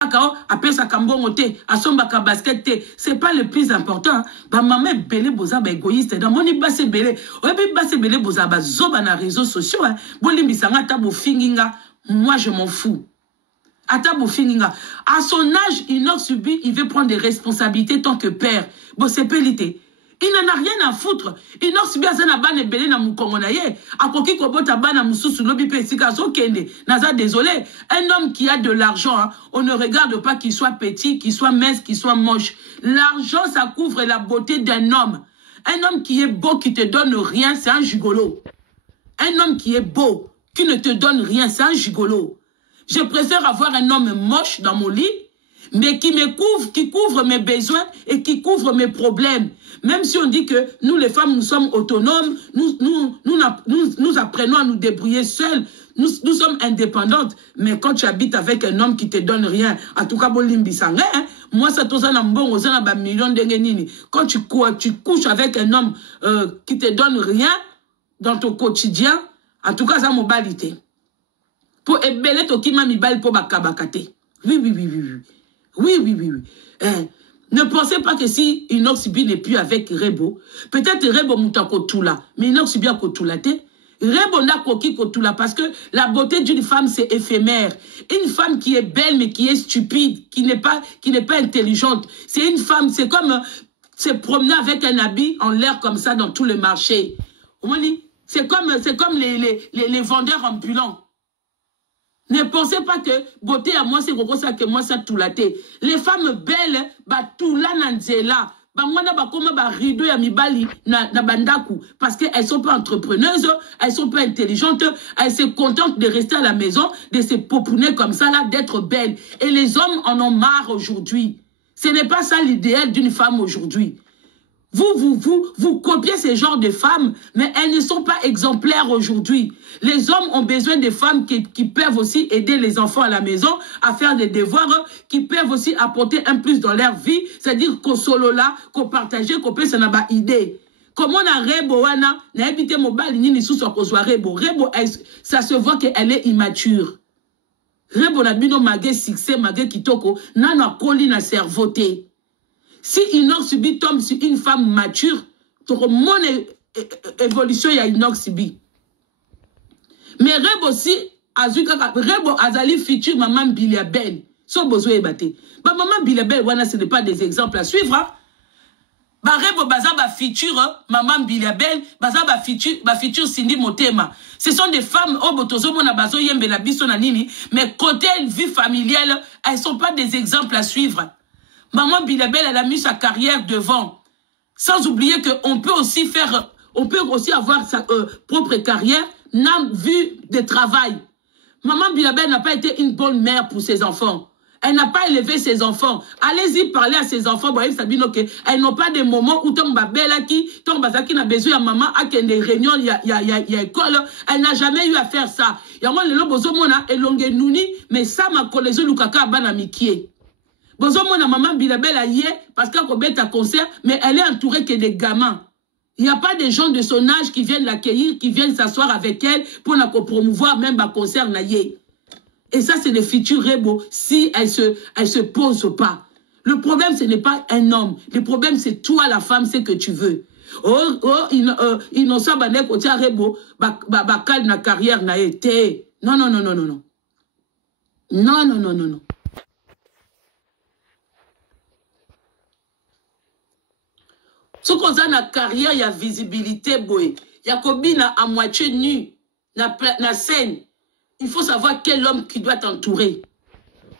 appelle ça kambongo te, asombaka basket te, c'est pas le plus important. Ba maman belé boza ba égoïste, dans mon ibase belé, oyebi base belé boza ba zoba na réseaux sociaux, bolimbi sanga tabo finginga, moi je m'en fous. Atabo finginga. À son âge, Inox Subi, il veut prendre des responsabilités tant que père. Bon, c'est pelité. Il n'en a rien à foutre. Inox Subi a zana bane belé na moukongo na ye. Akoki kobota bana mususu lobi pe sika zo kende. Naza désolé. Un homme qui a de l'argent, hein, on ne regarde pas qu'il soit petit, qu'il soit mince, qu'il soit moche. L'argent, ça couvre la beauté d'un homme. Un homme qui est beau, qui te donne rien, c'est un gigolo. Un homme qui est beau, qui ne te donne rien, c'est un gigolo. Je préfère avoir un homme moche dans mon lit, mais qui me couvre, qui couvre mes besoins et qui couvre mes problèmes. Même si on dit que nous, les femmes, nous sommes autonomes, nous apprenons à nous débrouiller seules, nous sommes indépendantes. Mais quand tu habites avec un homme qui ne te donne rien, en tout cas, hein, moi, ça te millions de. Quand tu couches avec un homme qui ne te donne rien dans ton quotidien, en tout cas, ça m'a balité. Pour ébélé tokima mibal pour bakabakate. Oui. Ne pensez pas que si Inox Subi n'est plus avec Rebo, peut-être Rebo moutako tula, mais Inox Subi a kotula te. Rebo n'a koki kotula parce que la beauté d'une femme c'est éphémère. Une femme qui est belle mais qui est stupide, qui n'est pas intelligente. C'est une femme, c'est comme se promener avec un habit en l'air comme ça dans tout le marché. C'est comme les vendeurs ambulants. Ne pensez pas que beauté à moi, c'est ça que moi, ça tout la tête. Les femmes belles, bah tout la nanzela. Bah moi, bah comment bah rideau ya mibali na bandaku. Parce qu'elles sont pas entrepreneuses, elles sont pas intelligentes, elles sont contentes de rester à la maison, de se popouner comme ça là, d'être belles. Et les hommes en ont marre aujourd'hui. Ce n'est pas ça l'idéal d'une femme aujourd'hui. Vous copiez ces genres de femmes, mais elles ne sont pas exemplaires aujourd'hui. Les hommes ont besoin de femmes qui peuvent aussi aider les enfants à la maison à faire des devoirs, qui peuvent aussi apporter un plus dans leur vie, c'est-à-dire qu'on solo là, qu'on partage, qu'on peut s'en avoir idée. Comment on a Rebo, Wana, n'a habité mon bal, ni sous son Rebo. Rebo, ça se voit qu'elle est immature. Rebo n'a bino magé succès, magé kitoko, n'a coli na cerveauté. Si Inox Subi tombe sur une femme mature, mon évolution, il y a Inox Subi. Mais Rebo aussi, Rebo Azali futur maman Biliabel. Son besoin est battu. Maman Biliabel, ce n'est pas des exemples à suivre. Hein? Rebo Baza ba futur maman Biliabel, Baza ba futur Cindy Motema. Ce sont des femmes, mais côté vie familiale, elles ne sont pas des exemples à suivre. Maman Bilabel, elle a mis sa carrière devant. Sans oublier qu'on peut aussi avoir sa propre carrière, n'a vu de travail. Maman Bilabel n'a pas été une bonne mère pour ses enfants. Elle n'a pas élevé ses enfants. Allez-y parler à ses enfants. Elles n'ont pas de moments où ton babelaki, ton bazaki n'a besoin de maman, à des réunions, il y a école. Elle n'a jamais eu à faire ça. Il y a le bozo mona elonge nouni, mais ça m'a collé lukaka banamikie. Bonjour, mon maman Bilabel a yé parce qu'elle a un concert, mais elle est entourée que des gamins. Il n'y a pas des gens de son âge qui viennent l'accueillir, qui viennent s'asseoir avec elle pour la promouvoir même un concert na yé. Et ça, c'est le futur Rebo si elle se pose pas. Le problème, ce n'est pas un homme. Le problème, c'est toi, la femme, c'est que tu veux. Innocent Banek Otia Rebo, bakal na carrière na été. Non. Non. Si on a une carrière, il y a visibilité, boy. Il y a Kobina à moitié nu, la scène. Il faut savoir quel homme qui doit t'entourer.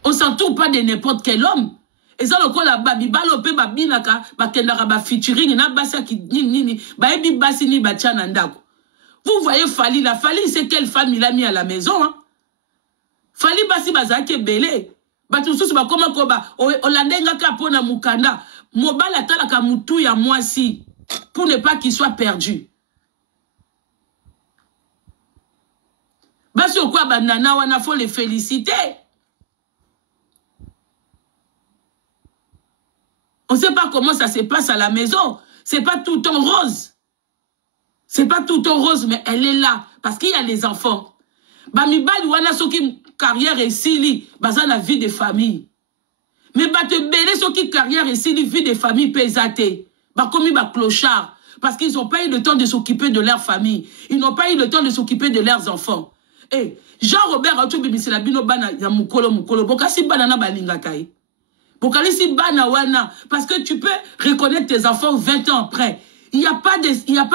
On ne s'entoure pas de n'importe quel homme. Et ça, le coup, la babibalo, pe babinaka, bakendara, ba featuring, na basa ki nini, ba ebi basi ni bachanandako. Vous voyez Fali, la Fali, c'est quelle femme il a mis à la maison, hein? Fali basi bazake belé. Batusus ba koma koba, olandenga kapona mukanda. Mobala talaka mutu ya mwasi pour ne pas qu'il soit perdu. Basi okwa banana wana faut les féliciter. On ne sait pas comment ça se passe à la maison. C'est pas tout en rose. C'est pas tout en rose, mais elle est là parce qu'il y a les enfants. Bamibali wana soki carrière et sili, baza la vie de famille. Mais te belé ce qui carrière ici, les vies des familles pesate. Comme ils clochard. Parce qu'ils n'ont pas eu le temps de s'occuper de leur famille. Ils n'ont pas eu le temps de s'occuper de leurs enfants. Et Jean-Robert Atobi c'est la bino bana ya mukolo bokasi banana balinga kai. Bokalisi bana wana parce que tu peux reconnaître tes enfants 20 ans après. Il n'y a pas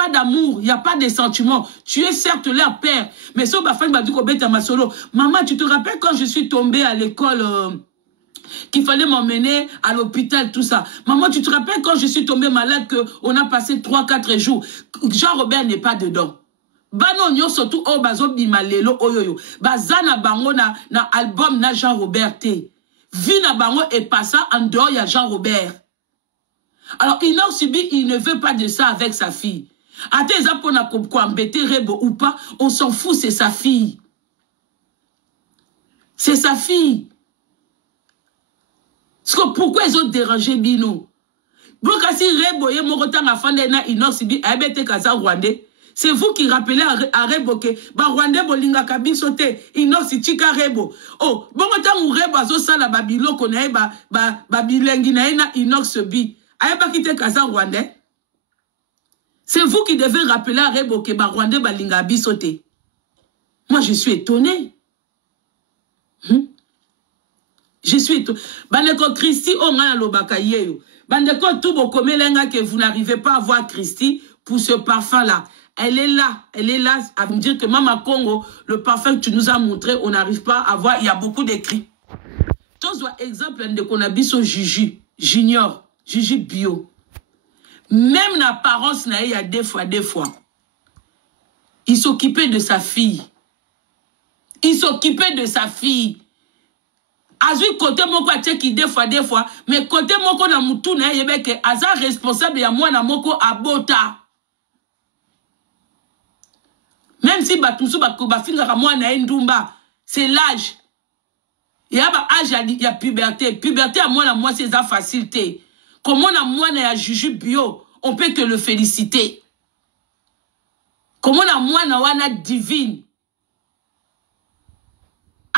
d'amour, il n'y a pas de sentiments. Tu es certes leur père, mais so ba femme ba diko beta masolo. Maman, tu te rappelles quand je suis tombée à l'école qu'il fallait m'emmener à l'hôpital, tout ça. Maman, tu te rappelles quand je suis tombée malade qu'on a passé 3-4 jours. Jean-Robert n'est pas dedans. Bano nyo surtout o bazo bimalelo oyoyo. Bazana bango na album na Jean-Robert te. Vina bango est passé en dehors ya Jean-Robert. Alors Inox Subi, il ne veut pas de ça avec sa fille. Ate zapona quoi embêter Rebo ou pas, on s'en fout, c'est sa fille. C'est sa fille. Pourquoi ils ont dérangé Bino? Bokasi Rebo ye morotan afande na Inox Subi abete kaza Rwandais. C'est vous qui rappelez à Rebo que ba Rwandais bolinga kabiso te Inox Chika Rebo. Oh, bongotan ou Rebo azo sala babilo konae ba bilengi na Inox Subi. Ayeba kite kaza Rwandais. C'est vous qui devez rappeler à Rebo que ba Rwandais balinga biso te. Moi je suis étonné. Je suis étonné. Bandeko Christy onga lobaka yeyo. Bandeko tout bokomelenga que vous n'arrivez pas à voir Christy pour ce parfum là. Elle est là à me dire que Maman Congo, le parfum que tu nous as montré, on n'arrive pas à voir, il y a beaucoup d'écrits. Tous vois exemple de qu'on a vu sur Juju, Junior, Juju Bio. Même l'apparence, il y a des fois. Il s'occupait de sa fille. Azui côté moko qui des fois, mais côté moko na mutu na yebe que aza responsable ya moi na moko abota. Même si batusu bafinga moi na ndumba, c'est l'âge. Il y a âge, il y a puberté. Puberté à moi c'est ça facilité. Comment na moi na Juju Bio, on peut que le féliciter. Comment na moi na wana divine.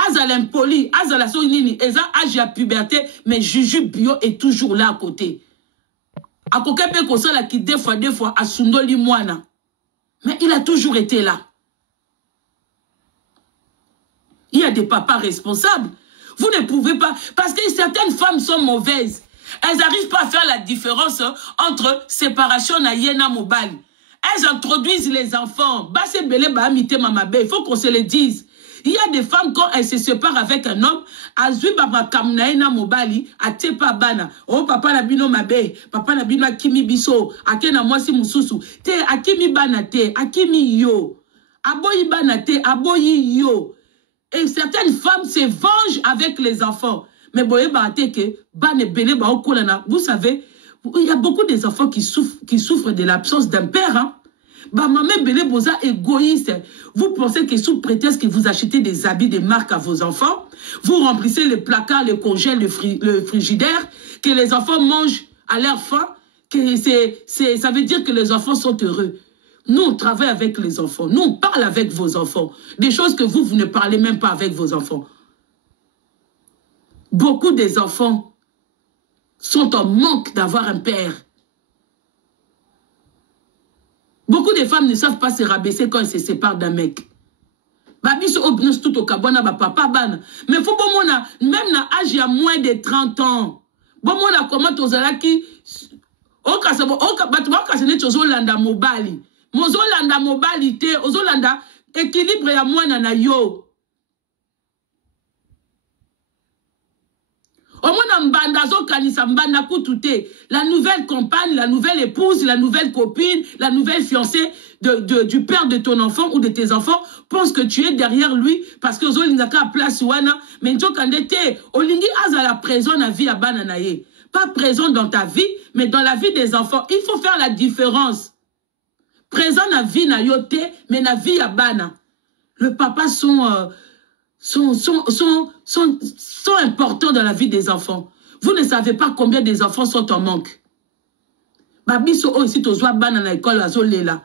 Azal impoli, azal sonini, eza âge à puberté, mais Juju Bio est toujours là à côté. A kokepe kosala qui des fois a sundoli mwana. Mais il a toujours été là. Il y a des papas responsables. Vous ne pouvez pas... Parce que certaines femmes sont mauvaises. Elles n'arrivent pas à faire la différence entre séparation na yena mobile. Elles introduisent les enfants. Il faut qu'on se le dise. Il y a des femmes, quand elles se séparent avec un homme, oh, papa na bino mabe, papa na bino akimi biso, akena mwasi mususu, te akimi bana te, akimi yo, aboyi bana te, aboyi yo. Et certaines femmes se vengent avec les enfants. Mais vous savez, il y a beaucoup des enfants qui souffrent de l'absence d'un père. Hein? Maman Belé Boza égoïste. Vous pensez que sous prétexte que vous achetez des habits de marque à vos enfants, vous remplissez le placard, le congèle, le frigidaire, que les enfants mangent à leur faim, que ça veut dire que les enfants sont heureux. Nous, on travaille avec les enfants. Nous, on parle avec vos enfants. Des choses que vous ne parlez même pas avec vos enfants. Beaucoup des enfants sont en manque d'avoir un père. Beaucoup de femmes ne savent pas se rabaisser quand elles se séparent d'un mec. Babi se obnus tout au cabana, papa ban. Mais faut bon mona, même na âge il y a moins de 30 ans. Bon mona comment tozalaki o kasabo o batuma kasene tozolanda mobali. Mozolanda mobilité, ozolanda équilibre ya mwana na yo. La nouvelle compagne, la nouvelle épouse, la nouvelle copine, la nouvelle fiancée du père de ton enfant ou de tes enfants pense que tu es derrière lui parce que Zolingaka place wana mais njokandete olingi azala présent na vie à bananaye. Pas présent dans ta vie mais dans la vie des enfants. Il faut faire la différence. Présent na vie na yote mais na vie à bana. Le papa sont importants dans la vie des enfants. Vous ne savez pas combien des enfants sont en manque. Babiso ici tozwa bana na école azolela.